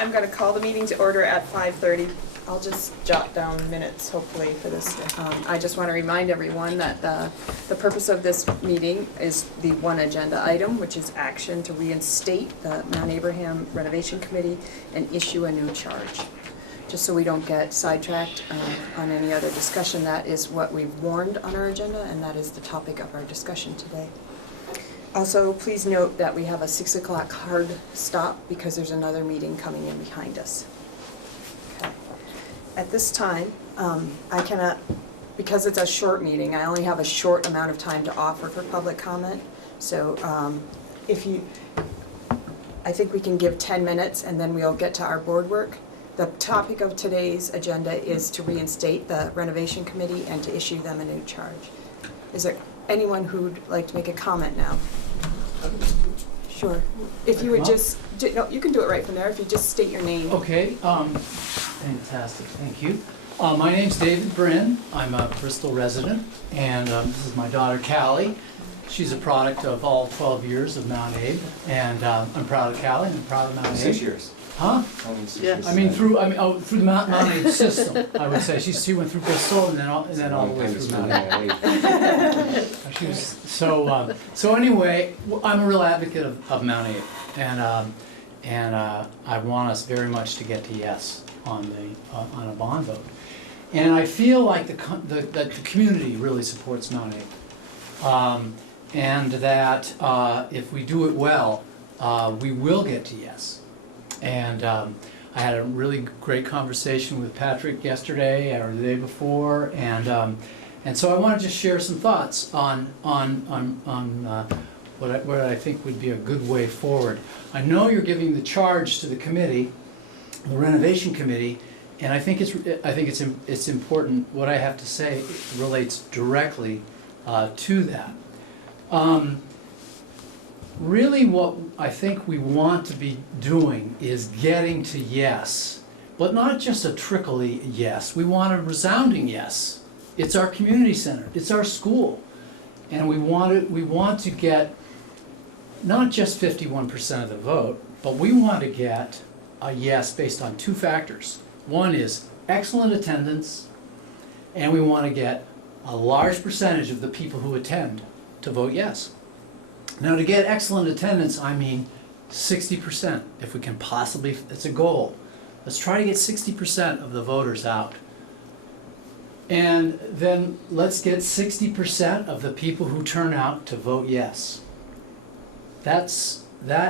I'm going to call the meeting to order at 5:30. I'll just jot down minutes, hopefully, for this. I just want to remind everyone that the purpose of this meeting is the one agenda item, which is action to reinstate the Mount Abraham Renovation Committee and issue a new charge. Just so we don't get sidetracked on any other discussion, that is what we've warned on our agenda, and that is the topic of our discussion today. Also, please note that we have a 6 o'clock hard stop because there's another meeting coming in behind us. Okay. At this time, I cannot, because it's a short meeting, I only have a short amount of time to offer for public comment. So I think we can give 10 minutes and then we'll get to our board work. The topic of today's agenda is to reinstate the renovation committee and to issue them a new charge. Is there anyone who'd like to make a comment now? Sure. If you would just, no, you can do it right from there, if you just state your name. Okay, fantastic, thank you. My name's David Bryn. I'm a Bristol resident, and this is my daughter Callie. She's a product of all 12 years of Mount Abe, and I'm proud of Callie and I'm proud of Mount Abe. 6 years. Huh? Yes. I mean through the Mount Abe system, I would say. She went through Bristol and then all the way through Mount Abe. She was, so anyway, I'm a real advocate of Mount Abe, and I want us very much to get to yes on a bond vote. And I feel like that the community really supports Mount Abe, and that if we do it well, we will get to yes. And I had a really great conversation with Patrick yesterday or the day before, and so I want to just share some thoughts on what I think would be a good way forward. I know you're giving the charge to the committee, the renovation committee, and I think it's important. What I have to say relates directly to that. Really what I think we want to be doing is getting to yes, but not just a trickly yes. We want a resounding yes. It's our community center, it's our school, and we want to get not just 51% of the vote, but we want to get a yes based on two factors. One is excellent attendance, and we want to get a large percentage of the people who attend to vote yes. Now, to get excellent attendance, I mean 60%, if we can possibly, it's a goal. Let's try to get 60% of the voters out. And then let's get 60% of the people who turn out to vote yes. That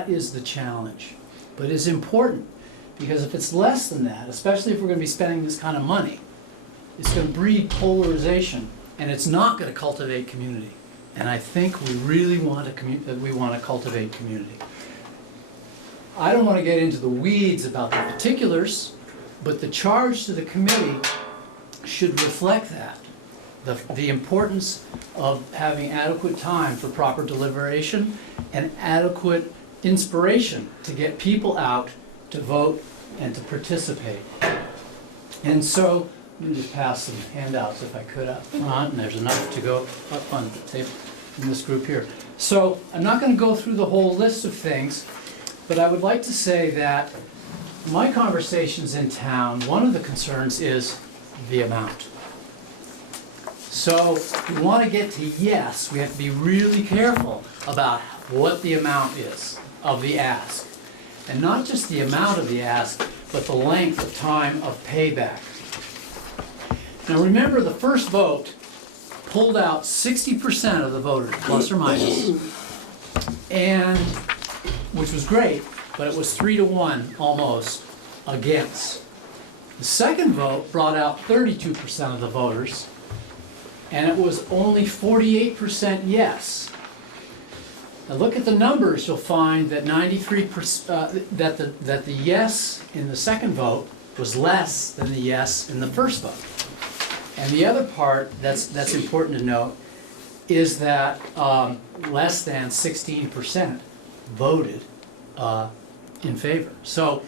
is the challenge. But it's important, because if it's less than that, especially if we're going to be spending this kind of money, it's going to breed polarization, and it's not going to cultivate community. And I think we really want to cultivate community. I don't want to get into the weeds about the particulars, but the charge to the committee should reflect that. The importance of having adequate time for proper deliberation and adequate inspiration to get people out to vote and to participate. And so, let me just pass some handouts if I could up front, and there's enough to go up on the table in this group here. So I'm not going to go through the whole list of things, but I would like to say that my conversations in town, one of the concerns is the amount. So if we want to get to yes, we have to be really careful about what the amount is of the ask. And not just the amount of the ask, but the length of time of payback. Now remember, the first vote pulled out 60% of the voters, plus or minus, and which was great, but it was 3-1 almost against. The second vote brought out 32% of the voters, and it was only 48% yes. Now look at the numbers, you'll find that 93% that the yes in the second vote was less than the yes in the first vote. And the other part that's important to note is that less than 16% voted in favor. So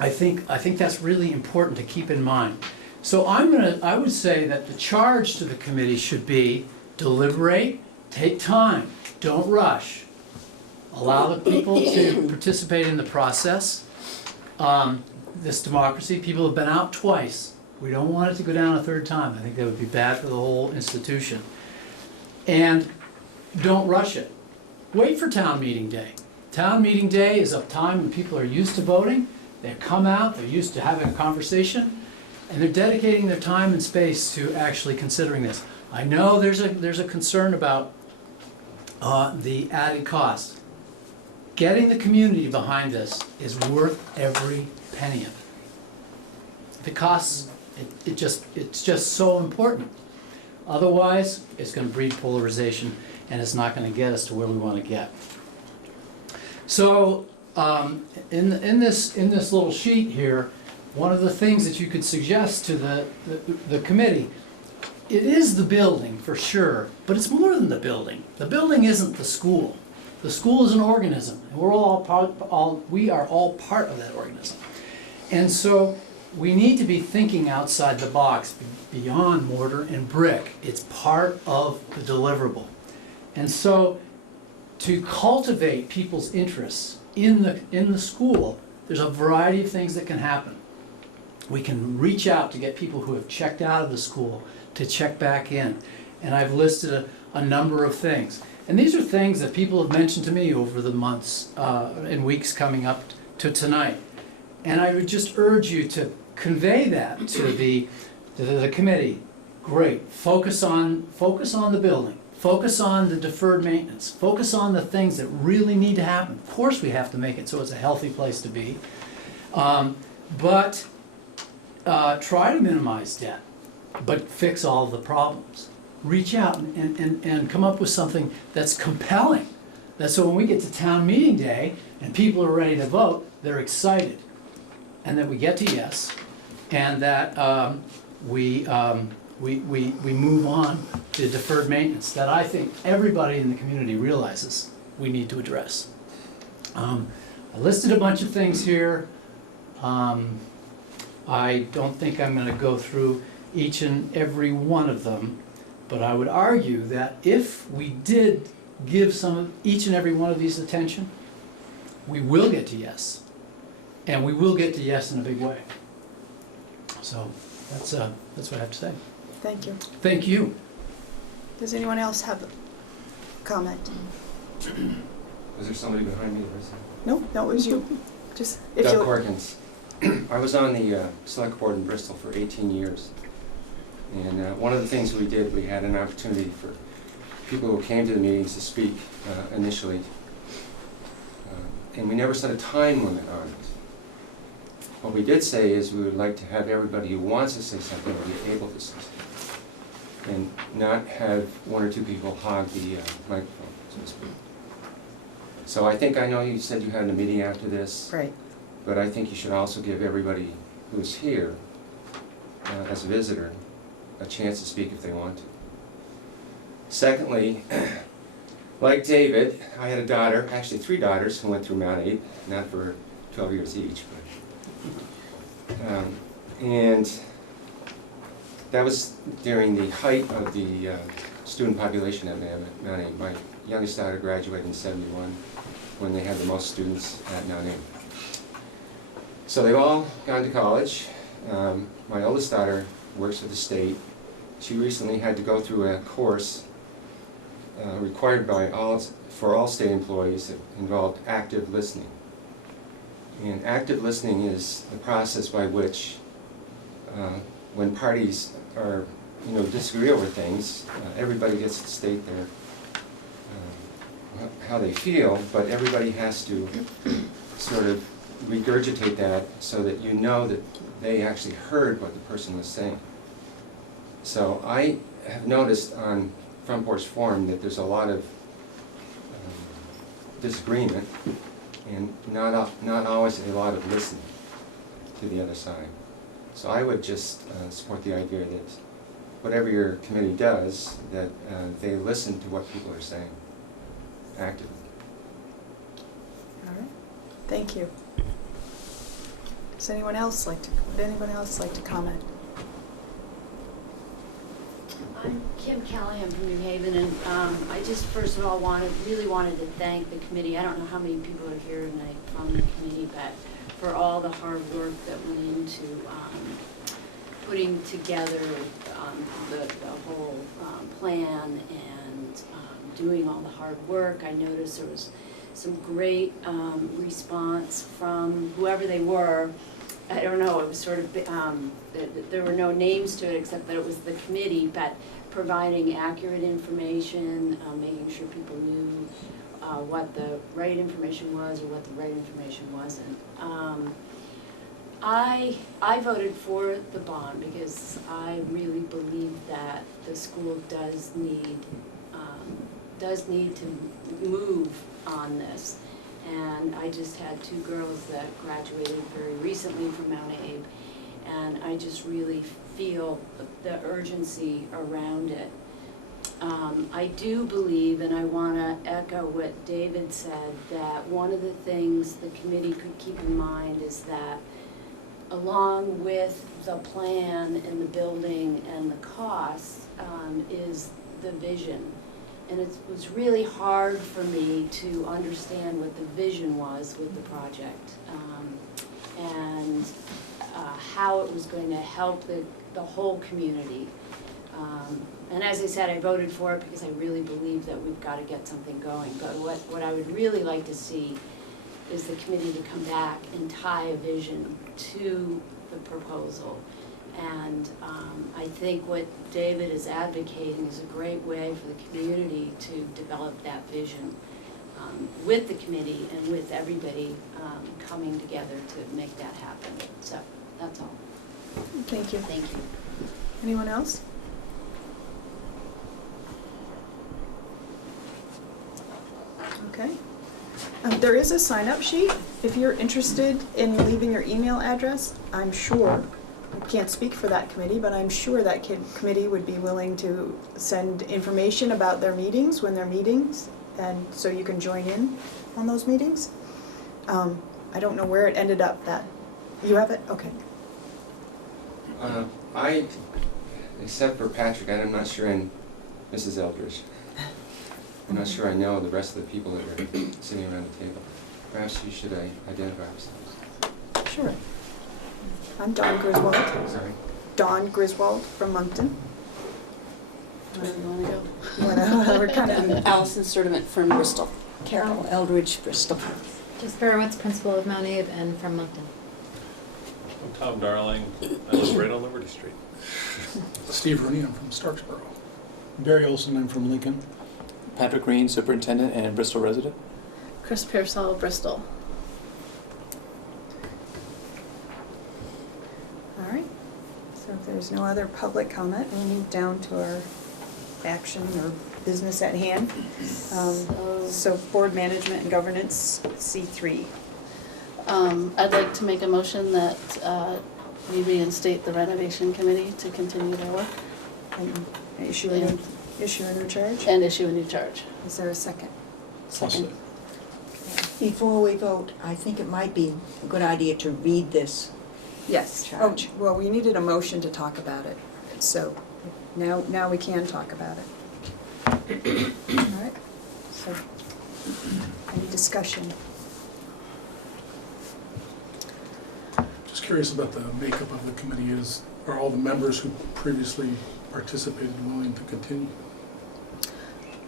I think that's really important to keep in mind. So I would say that the charge to the committee should be deliberate, take time, don't rush, allow the people to participate in the process, this democracy. People have been out twice. We don't want it to go down a third time. I think that would be bad for the whole institution. And don't rush it. Wait for town meeting day. Town meeting day is a time when people are used to voting. They come out, they're used to having a conversation, and they're dedicating their time and space to actually considering this. I know there's a concern about the added cost. Getting the community behind this is worth every penny of it. The costs, it's just so important. Otherwise, it's going to breed polarization, and it's not going to get us to where we want to get. So, in this little sheet here, one of the things that you could suggest to the committee, it is the building for sure, but it's more than the building. The building isn't the school. The school is an organism, and we are all part of that organism. And so we need to be thinking outside the box, beyond mortar and brick. It's part of the deliverable. And so to cultivate people's interests in the school, there's a variety of things that can happen. We can reach out to get people who have checked out of the school to check back in. And I've listed a number of things. And these are things that people have mentioned to me over the months and weeks coming up to tonight. And I would just urge you to convey that to the committee. Great. Focus on the building. Focus on the deferred maintenance. Focus on the things that really need to happen. Of course we have to make it so it's a healthy place to be. But try to minimize debt, but fix all of the problems. Reach out and come up with something that's compelling. That's so when we get to town meeting day and people are ready to vote, they're excited. And that we get to yes, and that we move on to deferred maintenance that I think everybody in the community realizes we need to address. I listed a bunch of things here. I don't think I'm going to go through each and every one of them, but I would argue that if we did give each and every one of these attention, we will get to yes. And we will get to yes in a big way. So that's what I have to say. Thank you. Thank you. Does anyone else have a comment? Was there somebody behind me? No, it was you. Just if Doug you. Corkins. I was on the select board in Bristol for 18 years. And one of the things we did, we had an opportunity for people who came to the meetings to speak initially. And we never set a time limit on it. What we did say is we would like to have everybody who wants to say something be able to say something, and not have one or two people hog the microphone, so to speak. So I think, I know you said you had a meeting after this, Right. but I think you should also give everybody who's here as a visitor a chance to speak if they want to. Secondly, like David, I had a daughter, actually 3 daughters, who went through Mount Abe, not for 12 years each, but and that was during the height of the student population at Mount Abe. My youngest daughter graduated in '71 when they had the most students at Mount Abe. So they've all gone to college. My oldest daughter works for the state. She recently had to go through a course required for all state employees that involved active listening. And active listening is the process by which, when parties are, disagree over things, everybody gets to state their how they feel, but everybody has to sort of regurgitate that so that you know that they actually heard what the person was saying. So I have noticed on Front Porch Forum that there's a lot of disagreement and not always a lot of listening to the other side. So I would just support the idea that whatever your committee does, that they listen to what people are saying actively. All right. Thank you. Would anyone else like to comment? I'm Kim Callahan from New Haven, and I just first of all really wanted to thank the committee. I don't know how many people are here tonight from the committee, but for all the hard work that went into putting together the whole plan and doing all the hard work. I noticed there was some great response from whoever they were. I don't know, it was sort of, there were no names to it except that it was the committee, but providing accurate information, making sure people knew what the right information was or what the right information wasn't. I voted for the bond because I really believe that the school does need to move on this. And I just had 2 girls that graduated very recently from Mount Abe, and I just really feel the urgency around it. I do believe, and I want to echo what David said, that one of the things the committee could keep in mind is that along with the plan and the building and the costs is the vision. And it was really hard for me to understand what the vision was with the project and how it was going to help the whole community. And as I said, I voted for it because I really believe that we've got to get something going. But what I would really like to see is the committee to come back and tie a vision to the proposal. And I think what David is advocating is a great way for the community to develop that vision with the committee and with everybody coming together to make that happen. So that's all. Thank you. Thank you. Anyone else? Okay. There is a sign-up sheet. If you're interested in leaving your email address, I'm sure, I can't speak for that committee, but I'm sure that committee would be willing to send information about their meetings when they're meetings, and so you can join in on those meetings. I don't know where it ended up that, you have it? Okay. Except for Patrick, I'm not sure, and Mrs. Eldridge. I'm not sure I know the rest of the people that are sitting around the table. Perhaps you should identify yourselves. Sure. I'm Dawn Griswold. Sorry. Dawn Griswold from Moncton. Where do you want to go? We're kind of Allison Sturdivant from Bristol. Carol Eldridge, Bristol. Just Berowitz, principal of Mount Abe and from Moncton. I'm Tom Darling. I live right on Liberty Street. Steve Rooney, I'm from Starksboro. Barry Olson, I'm from Lincoln. Patrick Green, superintendent and Bristol resident. Chris Pearsall, Bristol. All right. So if there's no other public comment, we'll move down to our action or business at hand. So board management and governance, C3. I'd like to make a motion that we reinstate the renovation committee to continue their work And issue a new charge. and issue a new charge. Is there a second? Second. Before we vote, I think it might be a good idea to read this. Yes. Charge. Oh, well, we needed a motion to talk about it, so now we can talk about it. All right. So, any discussion? Just curious about the makeup of the committee. Are all the members who previously participated willing to continue?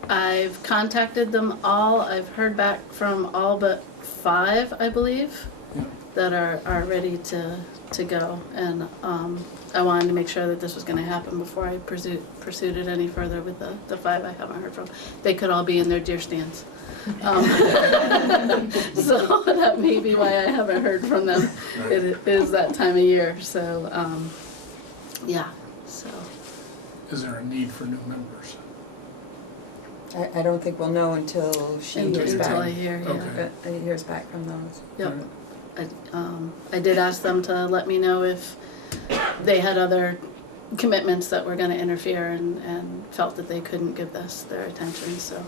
I've contacted them all. I've heard back from all but 5, I believe, Yeah. that are ready to go. And I wanted to make sure that this was going to happen before I pursued it any further with the 5 I haven't heard from. They could all be in their deer stands. So that may be why I haven't heard from them. It is that time of year. So, yeah. So. Is there a need for new members? I don't think we'll know until she hears Until I back. hear, yeah. Okay. Hears back from those. Yep. I did ask them to let me know if they had other commitments that were going to interfere and felt that they couldn't give this their attention. So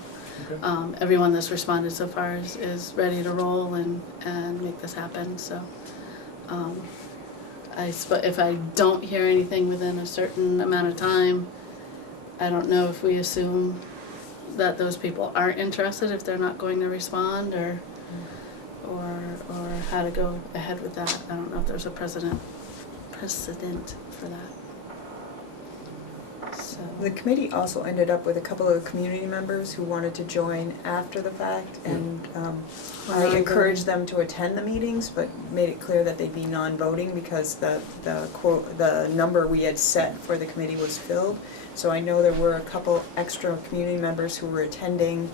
Okay. everyone that's responded so far is ready to roll and make this happen. So if I don't hear anything within a certain amount of time, I don't know if we assume that those people aren't interested if they're not going to respond, or how to go ahead with that. I don't know if there's a precedent for that. So, The committee also ended up with a couple of community members who wanted to join after the fact, and I encouraged them to attend the meetings, but made it clear that they'd be non-voting because the number we had set for the committee was filled. So I know there were a couple extra community members who were attending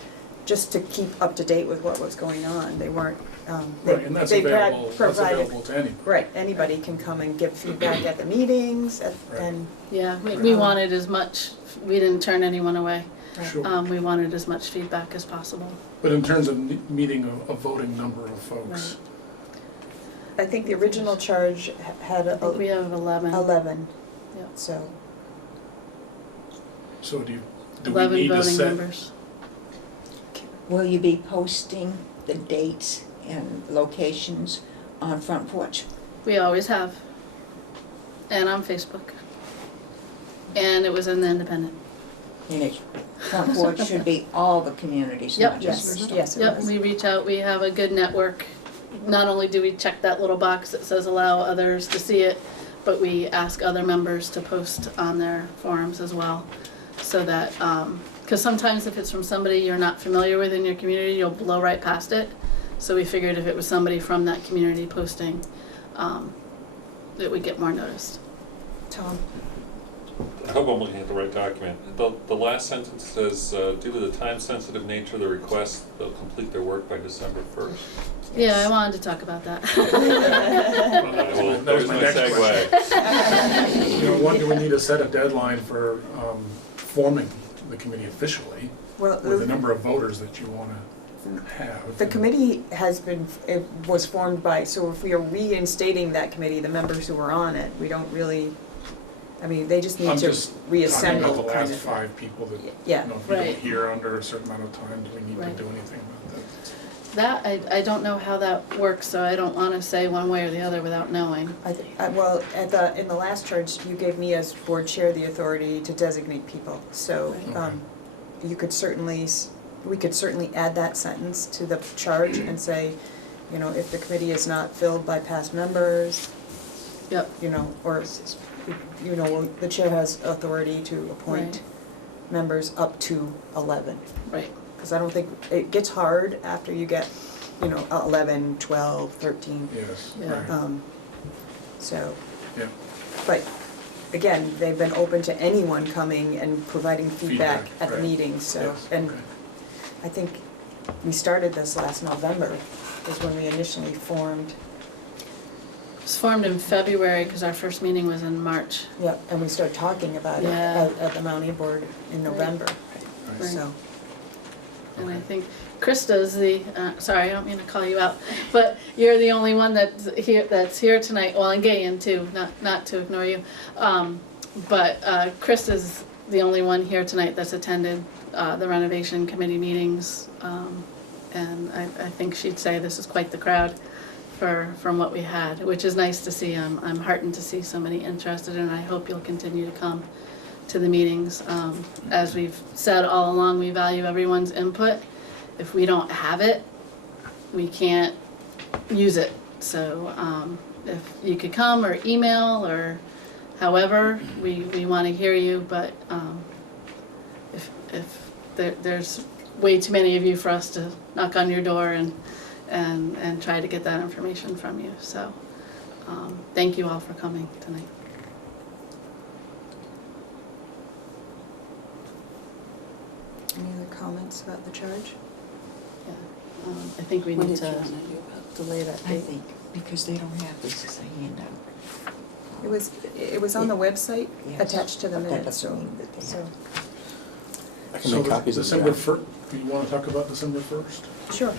just to keep up to date with what was going on. They weren't, Right, and that's they had available, that's provided. available to anybody. Right, anybody can come and give feedback at the meetings, and, yeah, we wanted as much, we didn't turn anyone away. right. Sure. We wanted as much feedback as possible. But in terms of meeting a voting number of folks, I think the original charge had I think we have 11. 11, Yep. so. so do we 11 need to voting set? members. Will you be posting the dates and locations on Front Porch? We always have. And on Facebook. And it was in the Independent. And it, Front Porch should be all the communities, Yep. not just Yes, Bristol. yes, it Yep, was. we reach out, we have a good network. Not only do we check that little box that says allow others to see it, but we ask other members to post on their forums as well. So that, because sometimes if it's from somebody you're not familiar with in your community, you'll blow right past it. So we figured if it was somebody from that community posting, it would get more noticed. Tom? I hope I'm looking at the right document. The last sentence says, due to the time-sensitive nature of the request, they'll complete their work by December 1st. Yeah, I wanted to talk about that. Well, That was there's my my next segue. You know, do we need to set a deadline for forming the committee officially Well, with the number of voters that you want to have? the committee has been, it was formed by, so if we are reinstating that committee, the members who were on it, we don't really, I mean, they just need I'm to just reassemble. talking about the kind last of. 5 people that, Yeah. you know, if you Right. don't hear under a certain amount of time, do we need Right. to do anything about that? That, I don't know how that works, so I don't want to say one way or the other without knowing. Well, in the last charge, you gave me as board chair the authority to designate people. So Right. you could certainly, we could certainly add that sentence to the charge and say, you know, if the committee is not filled by past members, Yep. you know, or, you know, the chair has authority to appoint Right. members up to 11. Right. Because I don't think, it gets hard after you get, you know, 11, 12, 13. Yes, Yeah. right. So, Yeah. but again, they've been open to anyone coming and providing feedback Feedback, at the right. meetings, so. Yes, And okay. I think we started this last November, is when we initially formed. It was formed in February because our first meeting was in March. Yep, and we started talking about it Yeah. at the Mount Abe board in November, Right. so. And I think Krista's the, sorry, I don't mean to call you out, but you're the only one that's here tonight, well, and Gayan too, not to ignore you. But Krista's the only one here tonight that's attended the renovation committee meetings. And I think she'd say this is quite the crowd from what we had, which is nice to see. I'm heartened to see so many interested, and I hope you'll continue to come to the meetings. As we've said all along, we value everyone's input. If we don't have it, we can't use it. So if you could come or email or however, we want to hear you, but if there's way too many of you for us to knock on your door and try to get that information from you. So thank you all for coming tonight. Any other comments about the charge? Yeah. I think we What need did you to wanna do about delay that I date. think, because they don't have this as a handout. It was on the website, Yes, attached to the but that minutes, doesn't so, mean that they so, have. I can So make copies of December that. do you want to talk about December 1st? sure.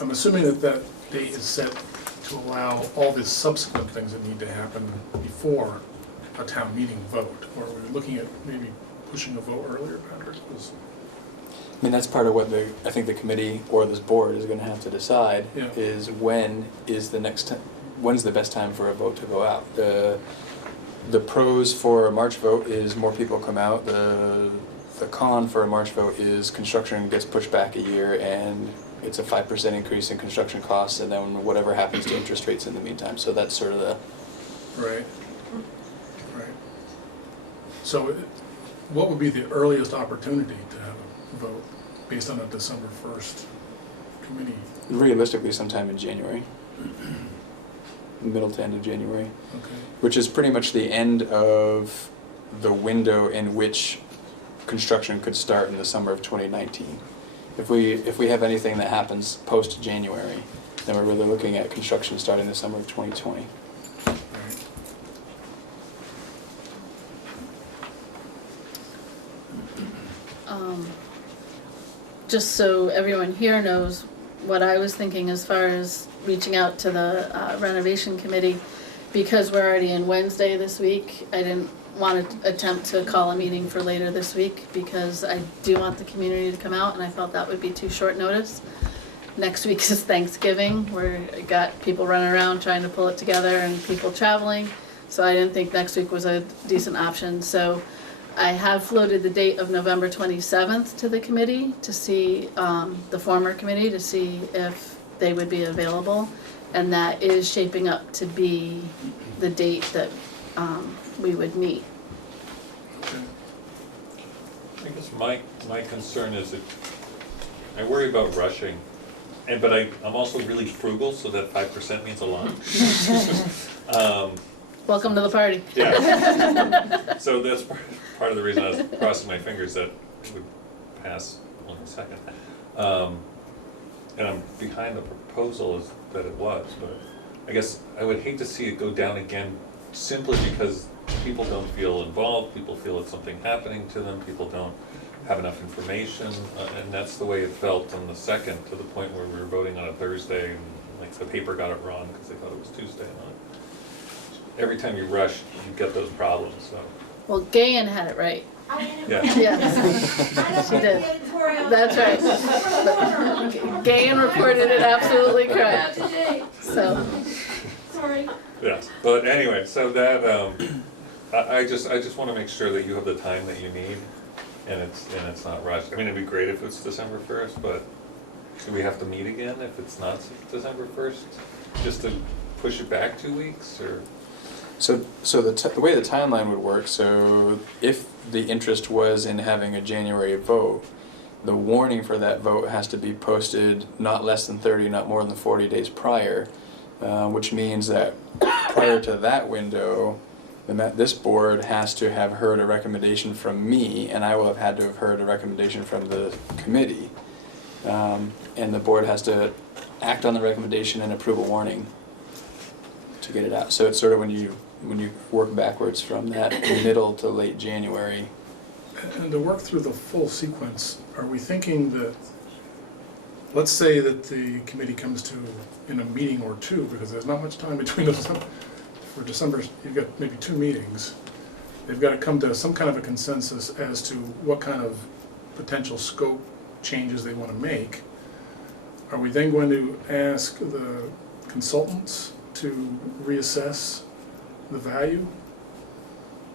I'm assuming that date is set to allow all the subsequent things that need to happen before a town meeting vote, or are we looking at maybe pushing a vote earlier, Patrick? I mean, that's part of what I think the committee or this board is gonna have to decide, Yeah. is when's the best time for a vote to go out? The pros for a March vote is more people come out, the the con for a March vote is construction gets pushed back a year and it's a 5% increase in construction costs and then whatever happens to interest rates in the meantime. So that's sort of the, Right. Right. So what would be the earliest opportunity to have a vote based on a December 1st committee? realistically sometime in January. Middle to end of January. Okay. Which is pretty much the end of the window in which construction could start in the summer of 2019. If we have anything that happens post-January, then we're really looking at construction starting the summer of 2020. Right. Just so everyone here knows what I was thinking as far as reaching out to the renovation committee, because we're already in Wednesday this week, I didn't want to attempt to call a meeting for later this week because I do want the community to come out and I felt that would be too short notice. Next week is Thanksgiving, where I got people running around trying to pull it together and people traveling, so I didn't think next week was a decent option. So I have floated the date of November 27th to the committee to see, the former committee, to see if they would be available. And that is shaping up to be the date that we would meet. Okay. I guess my concern is that I worry about rushing, but I'm also really frugal, so that 5% means a lot. Welcome to the party. Yeah. So that's part of the reason I was crossing my fingers that it would pass on the second. And I'm behind the proposal is that it was, but I guess I would hate to see it go down again simply because people don't feel involved, people feel it's something happening to them, people don't have enough information, and that's the way it felt on the second, to the point where we were voting on a Thursday and like the paper got it wrong because they thought it was Tuesday. Every time you rush, you get those problems, so. Well, Gayan had it right. Yeah. Yes, she did. That's right. Gayan reported it absolutely correct. So, Sorry. Yeah, but anyway, so that, I just wanna make sure that you have the time that you need, and it's not rushed. I mean, it'd be great if it's December 1st, but do we have to meet again if it's not December 1st? Just to push it back 2 weeks, or? So the way the timeline would work, so if the interest was in having a January vote, the warning for that vote has to be posted not less than 30, not more than 40 days prior, which means that prior to that window, this board has to have heard a recommendation from me, and I will have had to have heard a recommendation from the committee. And the board has to act on the recommendation and approve a warning to get it out. So it's sort of when you work backwards from that middle to late January. And to work through the full sequence, are we thinking that, let's say that the committee comes to in a meeting or two, because there's not much time between those, for December, you've got maybe 2 meetings. They've got to come to some kind of a consensus as to what kind of potential scope changes they want to make. Are we then going to ask the consultants to reassess the value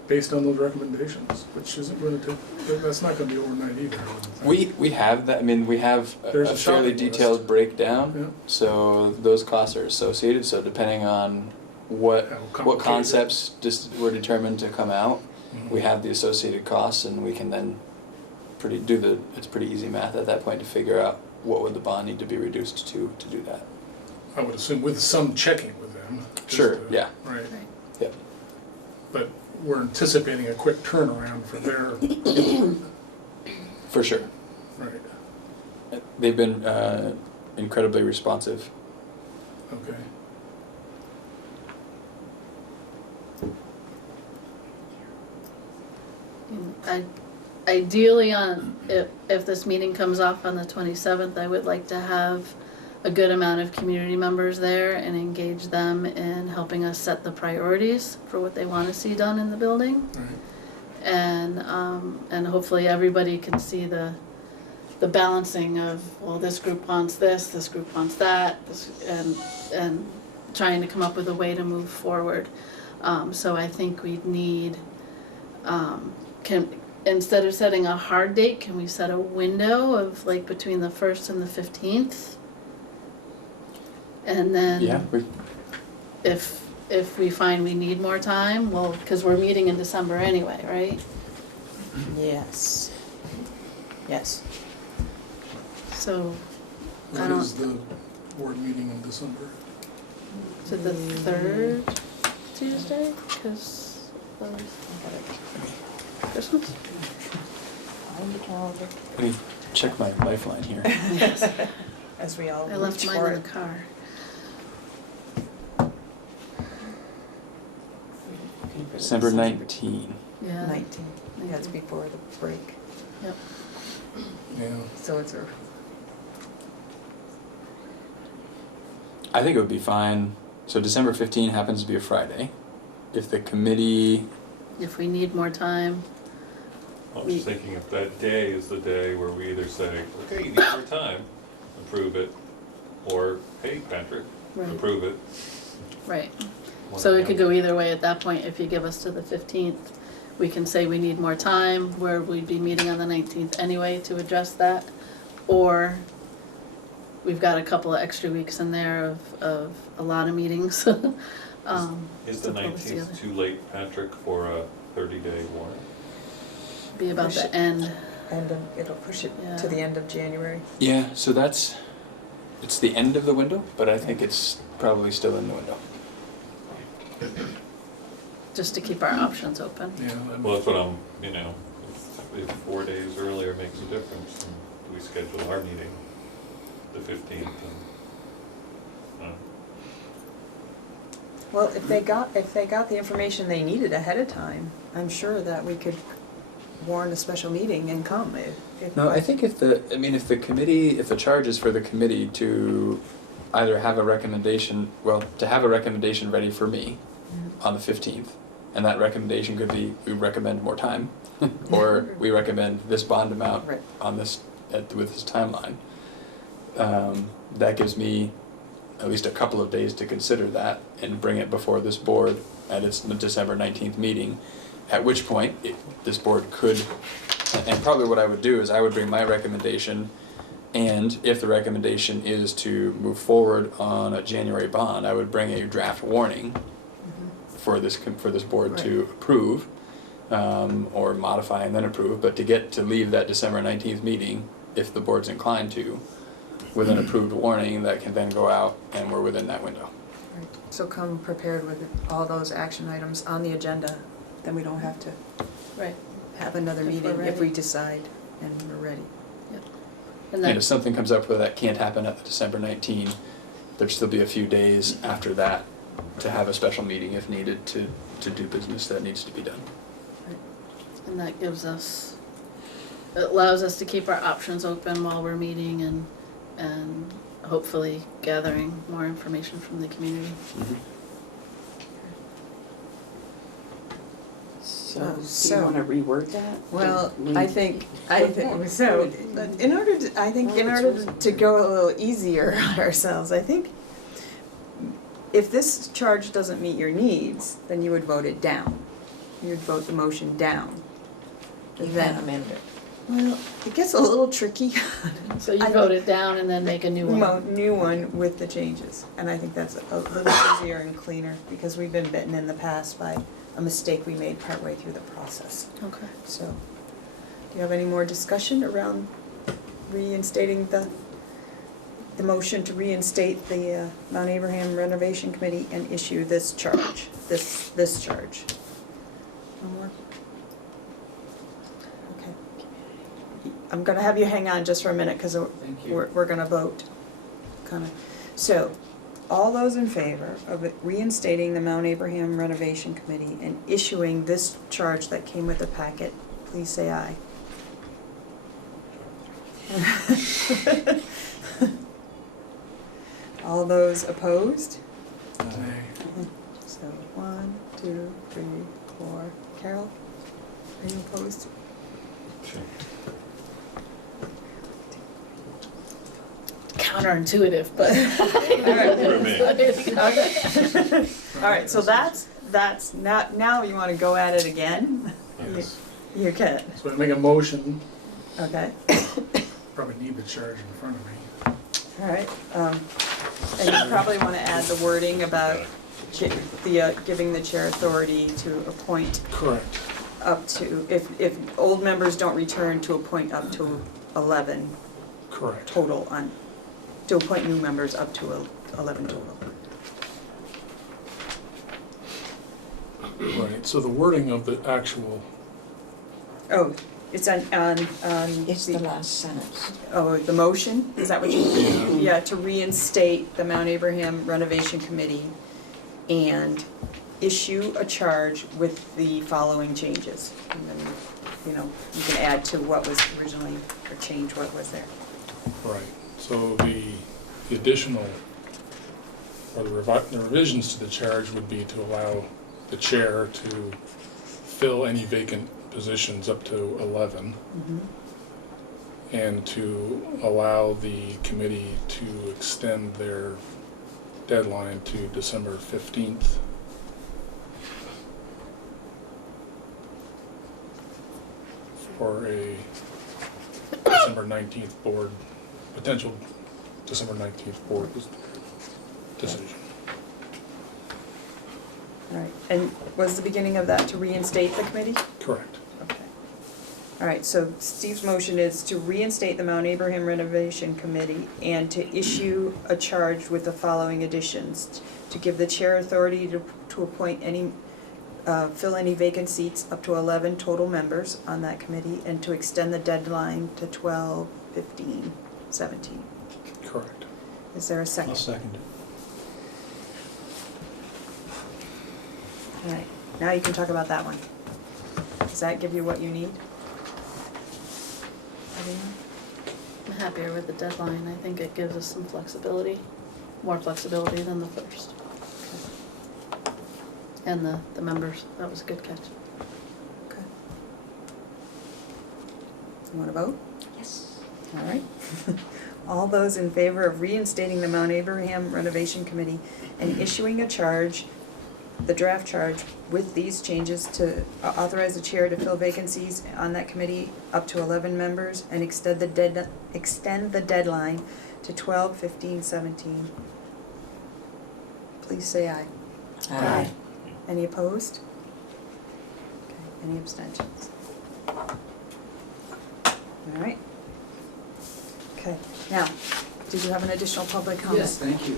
based on those recommendations, which isn't going to take, that's not going to be overnight either. I wouldn't think. We have that, I mean, we have There's a a fairly shopping detailed list. breakdown, Yeah. so those costs are associated, so depending on what How what complicated. concepts were determined to come out, Mhm. we have the associated costs, and we can then it's pretty easy math at that point to figure out what would the bond need to be reduced to do that. I would assume with some checking with them. just Sure, to- yeah. Right. Yep. But we're anticipating a quick turnaround for their, For sure. right, They've been incredibly responsive. okay. Ideally, if this meeting comes off on the 27th, I would like to have a good amount of community members there and engage them in helping us set the priorities for what they want to see done in the building. Right. And hopefully everybody can see the balancing of, well, this group wants this group wants that, and trying to come up with a way to move forward. So I think we'd need, instead of setting a hard date, can we set a window of like between the 1st and the 15th? And then Yeah, if we find we need more time, well, because we're meeting in December anyway, right? Yes. Yes. So, I When don't, is the board meeting in December? is it the 3rd Tuesday? Because of Christmas? On the calendar. let me check my lifeline here. As we all I left reach mine for in it. the car. December 19. Yeah. 19. That's before the break. Yep. Yeah. So it's a, I think it would be fine. So December 15 happens to be a Friday. If the committee, If we need more time, I was just thinking if that day is the day where we either say, okay, you need more time, approve it, or, hey, Patrick, right, approve it. right. One So or it the could other. go either way at that point. If you give us to the 15th, we can say we need more time, where we'd be meeting on the 19th anyway to address that. Or we've got a couple of extra weeks in there of a lot of meetings. Is the to pull this together. 19th too late, Patrick, for a 30-day warrant? Be about the end. it'll push it Yeah. to the end of January. yeah, so it's the end of the window, but I think it's probably still in the window. Just to keep our options open. Yeah. Well, that's what I'm, if 4 days earlier makes a difference, then do we schedule our meeting the 15th and, Well, if they got the information they needed ahead of time, I'm sure that we could warn a special meeting and come if. No, I think if the charge is for the committee to either have a recommendation, to have a recommendation ready for me on the 15th, and that recommendation could be, we recommend more time, or we recommend this bond amount Right. on this, with this timeline. That gives me at least a couple of days to consider that and bring it before this board at its December 19th meeting, at which point this board could, and probably what I would do is I would bring my recommendation, and if the recommendation is to move forward on a January bond, I would bring a draft warning for this board to approve, or modify and then approve, but to leave that December 19th meeting, if the board's inclined to, with an approved warning that can then go out and we're within that window. Right. So come prepared with all those action items on the agenda, then we don't have to Right. have another If we're meeting if ready. we decide and we're ready. And And if then, something comes up where that can't happen at the December 19, there'd still be a few days after that to have a special meeting if needed to do business that needs to be done. and that gives us, it allows us to keep our options open while we're meeting and hopefully gathering more information from the community. So, do So- you wanna reword that? Well, Do we- I think, so, in order to go a little easier on ourselves, I think if this charge doesn't meet your needs, then you would vote it down. You would vote the motion down. You Then- can amend it. Well, it gets a little tricky. So you I- vote it down and then make a new one. New one with the changes, and I think that's a little easier and cleaner, because we've been bitten in the past by a mistake we made partway through the process. Okay. So, do you have any more discussion around reinstating the motion to reinstate the Mount Abraham Renovation Committee and issue this charge, this charge? No more? Okay. I'm gonna have you hang on just for a minute, because we're gonna vote, kind of. So, all those in favor of it reinstating the Mount Abraham Renovation Committee and issuing this charge that came with the packet, please say aye. All those opposed? So 1, 2, 3, 4. Carol, are you opposed? Sure. Counterintuitive, but. For me. All right, so that's, now you wanna go at it again? Yes. You can, So I make a motion, okay, probably need the charge in front of me. all right. And you probably want to add the wording about giving the chair authority to appoint Correct. up to, if old members don't return, to appoint up to 11 Correct. total to appoint new members up to 11 total. Right, so the wording of the actual, Oh, it's on It's the last sentence. oh, the motion, is that what you? Yeah. Yeah, to reinstate the Mount Abraham Renovation Committee and issue a charge with the following changes. And then, you know, you can add to what was originally, or change what was there. right, so the additional, or the revisions to the charge would be to allow the chair to fill any vacant positions up to 11, and to allow the committee to extend their deadline to December 15th. For a December 19th board, potential December 19th board decision. All right, and was the beginning of that to reinstate the committee? Correct. Okay. All right, so Steve's motion is to reinstate the Mount Abraham Renovation Committee and to issue a charge with the following additions. To give the chair authority to appoint any, fill any vacant seats up to 11 total members on that committee, and to extend the deadline to 12/15/17. Correct. Is there a second? I'll second it. All right, now you can talk about that one. Does that give you what you need? Everyone? I'm happier with the deadline. I think it gives us some flexibility, more flexibility than the first. And the members, that was a good catch. Okay. You want to vote? Yes. All right. All those in favor of reinstating the Mount Abraham Renovation Committee and issuing a charge, the draft charge with these changes, to authorize the chair to fill vacancies on that committee up to 11 members and extend the deadline to 12/15/17. Please say aye. Aye. Any opposed? Okay, any abstentions? All right. Okay, now, did you have an additional public comment? Yes, thank you.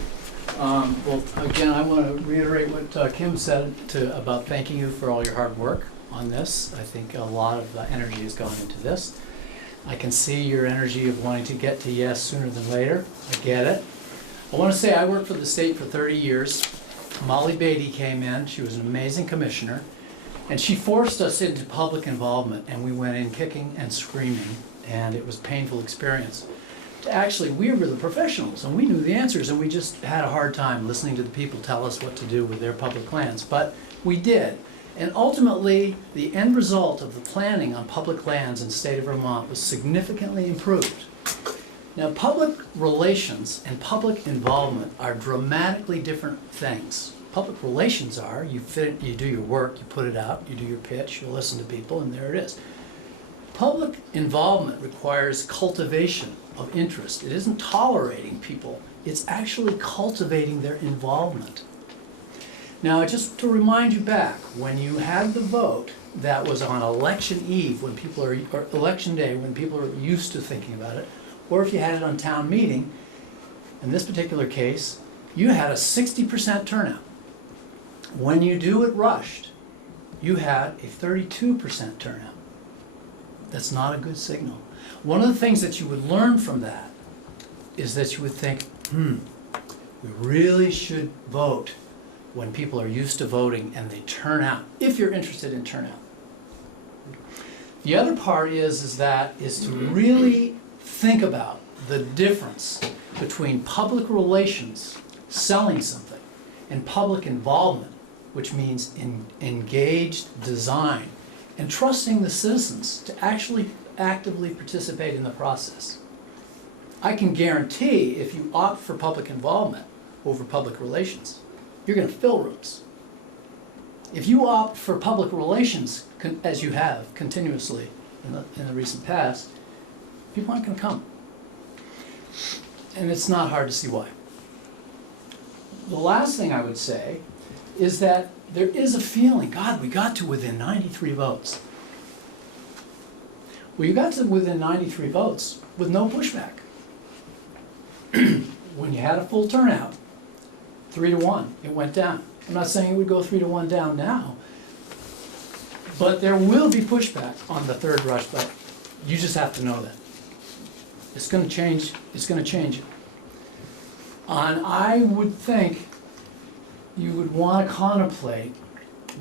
Well, again, I want to reiterate what Kim said about thanking you for all your hard work on this. I think a lot of energy has gone into this. I can see your energy of wanting to get to yes sooner than later. I get it. I want to say I worked for the state for 30 years. Molly Beatty came in. She was an amazing commissioner. And she forced us into public involvement, and we went in kicking and screaming, and it was a painful experience. Actually, we were the professionals, and we knew the answers, and we just had a hard time listening to the people tell us what to do with their public lands. But we did. And ultimately, the end result of the planning on public lands in the state of Vermont was significantly improved. Now, public relations and public involvement are dramatically different things. Public relations are, you do your work, you put it out, you do your pitch, you listen to people, and there it is. Public involvement requires cultivation of interest. It isn't tolerating people, it's actually cultivating their involvement. Now, just to remind you back, when you had the vote that was on election eve, when people are, or election day, when people are used to thinking about it, or if you had it on town meeting, in this particular case, you had a 60% turnout. When you do it rushed, you had a 32% turnout. That's not a good signal. One of the things that you would learn from that is that you would think, we really should vote when people are used to voting and they turn out, if you're interested in turnout. The other part is to really think about the difference between public relations, selling something, and public involvement, which means engaged design, and trusting the citizens to actually actively participate in the process. I can guarantee if you opt for public involvement over public relations, you're going to fill rooms. If you opt for public relations, as you have continuously in the recent past, people aren't gonna come. And it's not hard to see why. The last thing I would say is that there is a feeling, God, we got to within 93 votes. Well, you got to within 93 votes with no pushback. When you had a full turnout, 3-1, it went down. I'm not saying it would go 3-1 down now, but there will be pushback on the third rush vote. You just have to know that. It's gonna change, it's gonna change it. And I would think you would wanna contemplate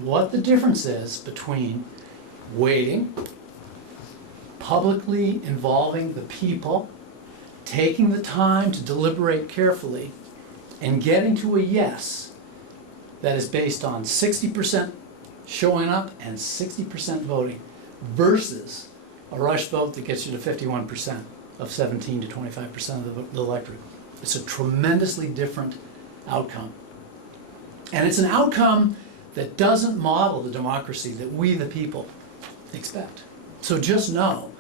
what the difference is between waiting, publicly involving the people, taking the time to deliberate carefully, and getting to a yes that is based on 60% showing up and 60% voting versus a rush vote that gets you to 51% of 17 to 25% of the electorate. It's a tremendously different outcome. And it's an outcome that doesn't model the democracy that we, the people, expect. So just know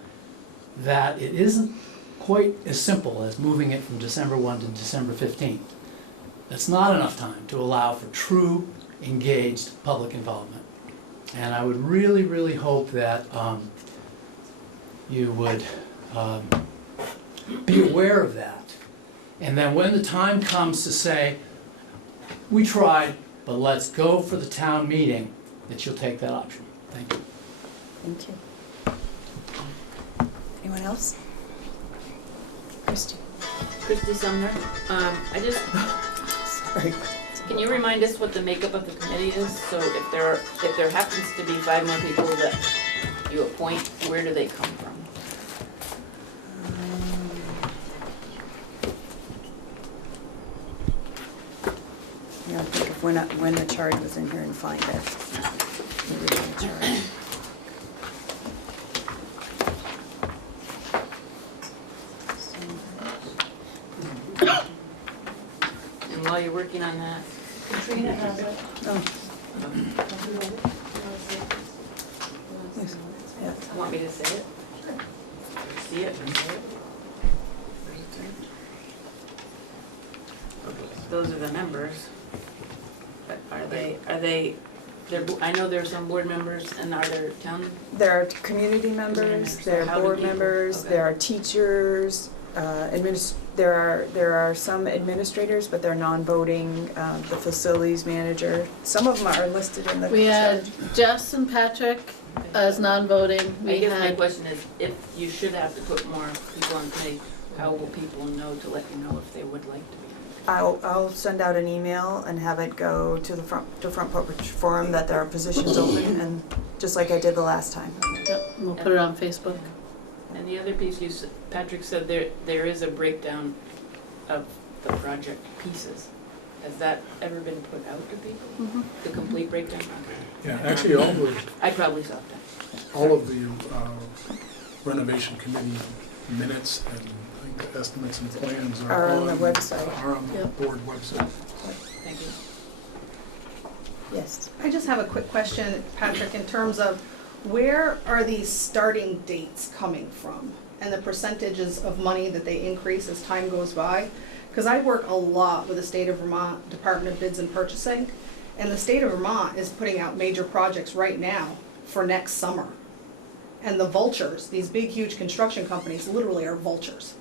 that it isn't quite as simple as moving it from December 1 to December 15. That's not enough time to allow for true, engaged public involvement. And I would really, really hope that you would be aware of that. And then when the time comes to say, we tried, but let's go for the town meeting, that you'll take that option. Thank you. Thank you. Anyone else? Christie. Christy Sumner. I just, Sorry. can you remind us what the makeup of the committee is? So if there happens to be 5 more people that you appoint, where do they come from? Yeah, I think if when the chart was in here and find it. The original chart. And while you're working on that, Katrina has it. Oh. Yes. Yeah. want me to say it? See it? Those are the members. But I know there are some board members, and are there town? There are community members, there How are do board people- members, okay. there are teachers, there are some administrators, but they're non-voting, the facilities manager. Some of them are listed in the We had chart. Jess and Patrick as non-voting. I We guess my had, question is, if you should have to put more people on the committee, how will people know to let you know if they would like to be? I'll send out an email and have it go to the front porch forum that there are positions open, and just like I did the last time. yep, we'll put it on Facebook. And the other piece Patrick said there is a breakdown of the project pieces. Has that ever been put out to people? Mhm. The complete breakdown? Yeah, actually, I probably saw that. all of the renovation committee minutes and I think the estimates and plans Are on the website. Are on the Yep. board website. Thank you. Yes. I just have a quick question, Patrick, in terms of where are these starting dates coming from? And the percentages of money that they increase as time goes by? Because I work a lot with the state of Vermont Department of Bids and Purchasing, and the state of Vermont is putting out major projects right now for next summer. And the vultures, these big, huge construction companies, literally are vultures,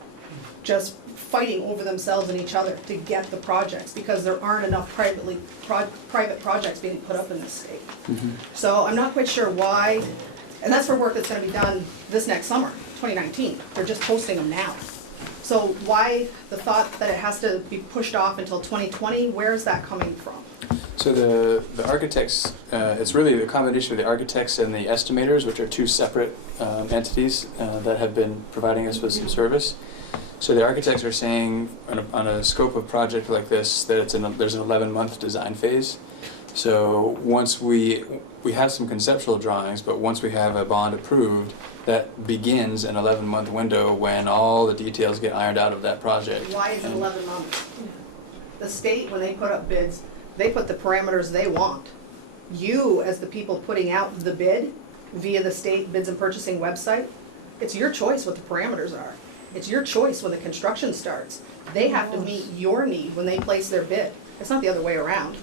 just fighting over themselves and each other to get the projects, because there aren't enough private projects being put up in this state. So I'm not quite sure why, and that's for work that's gonna be done this next summer, 2019. They're just posting them now. So why the thought that it has to be pushed off until 2020? Where is that coming from? So the architects, it's really the combination of the architects and the estimators, which are two separate entities that have been providing us with some service. So the architects are saying on a scope of project like this that there's an 11-month design phase. So once we have some conceptual drawings, but once we have a bond approved, that begins an 11-month window when all the details get ironed out of that project. Why is it 11 months? The state, when they put up bids, they put the parameters they want. You, as the people putting out the bid via the state bids and purchasing website, it's your choice what the parameters are. It's your choice when the construction starts. They have to meet your need when they place their bid. It's not the other way around.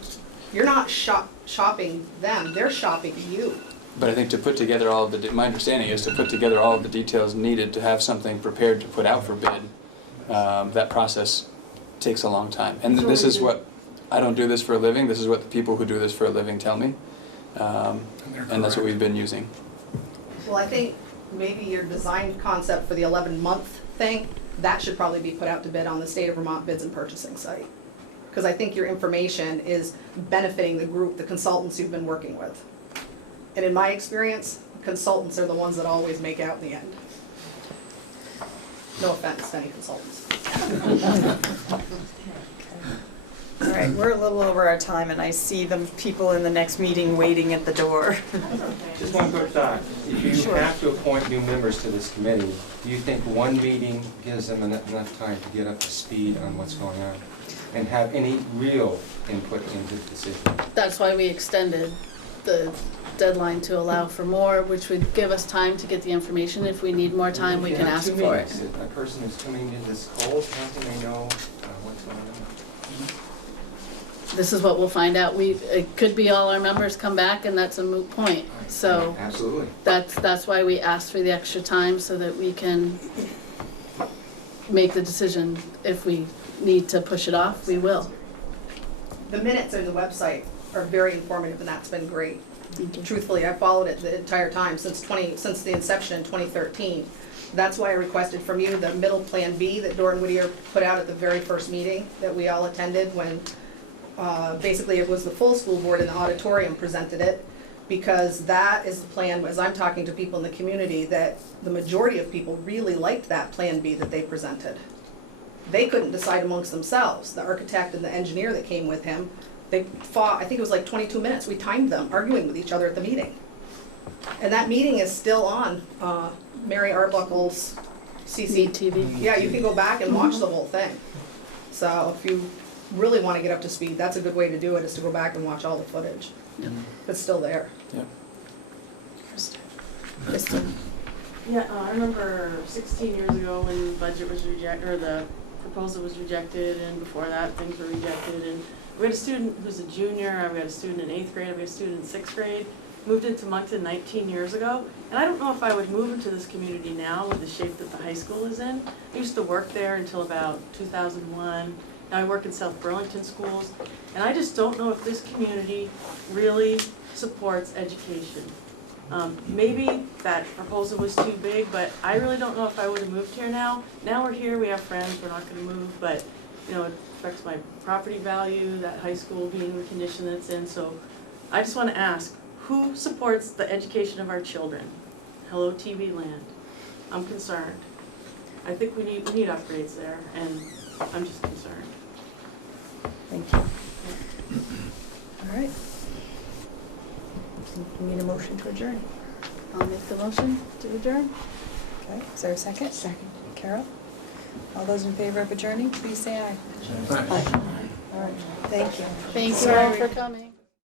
You're not shopping them, they're shopping you. But I think to put together all of the, my understanding is to put together all of the details needed to have something prepared to put out for bid. That process takes a long time. And this is what, I don't do this for a living, this is what the people who do this for a living tell me. And that's what we've been using. Well, I think maybe your design concept for the 11-month thing, that should probably be put out to bid on the State of Vermont bids and purchasing site. Because I think your information is benefiting the group, the consultants you've been working with. And in my experience, consultants are the ones that always make out in the end. No offense to any consultants. All right, we're a little over our time, and I see the people in the next meeting waiting at the door. Just one quick thought. If you have to appoint new members to this committee, do you think one meeting gives them enough time to get up to speed on what's going on and have any real input into the decision? That's why we extended the deadline to allow for more, which would give us time to get the information. If we need more time, we can ask for it. A person who's coming in this cold, how can they know what's going on? This is what we'll find out. It could be all our members come back and that's a moot point. So Absolutely. that's why we asked for the extra time, so that we can make the decision. If we need to push it off, we will. The minutes on the website are very informative, and that's been great. Truthfully, I followed it the entire time since the inception in 2013. That's why I requested from you the middle Plan B that Doran Whittier put out at the very first meeting that we all attended, when basically it was the full school board in the auditorium presented it, because that is the plan, as I'm talking to people in the community, that the majority of people really liked that Plan B that they presented. They couldn't decide amongst themselves. The architect and the engineer that came with him, they fought, I think it was like 22 minutes, we timed them, arguing with each other at the meeting. And that meeting is still on Mary Arbuckle's CCTV. Yeah, you can go back and watch the whole thing. So if you really want to get up to speed, that's a good way to do it, is to go back and watch all the footage. Yep. It's still there. Yep. Kristen. Yeah, I remember 16 years ago when the budget was rejected, or the proposal was rejected, and before that, things were rejected, and we had a student who's a junior, we had a student in 8th grade, we had a student in 6th grade, moved into Moncton 19 years ago, and I don't know if I would move into this community now with the shape that the high school is in. I used to work there until about 2001. Now I work in South Burlington schools, and I just don't know if this community really supports education. Maybe that proposal was too big, but I really don't know if I would have moved here now. Now we're here, we have friends, we're not gonna move, but you know, it affects my property value, that high school being in the condition that it's in, so I just wanna ask, who supports the education of our children? Hello TV Land. I'm concerned. I think we need upgrades there, and I'm just concerned. Thank you. All right. We need a motion to adjourn. I'll make the motion to adjourn. Okay, is there a second? Second. Carol? All those in favor of adjourning, please say aye. Aye. All right, thank you. Thank you all for coming.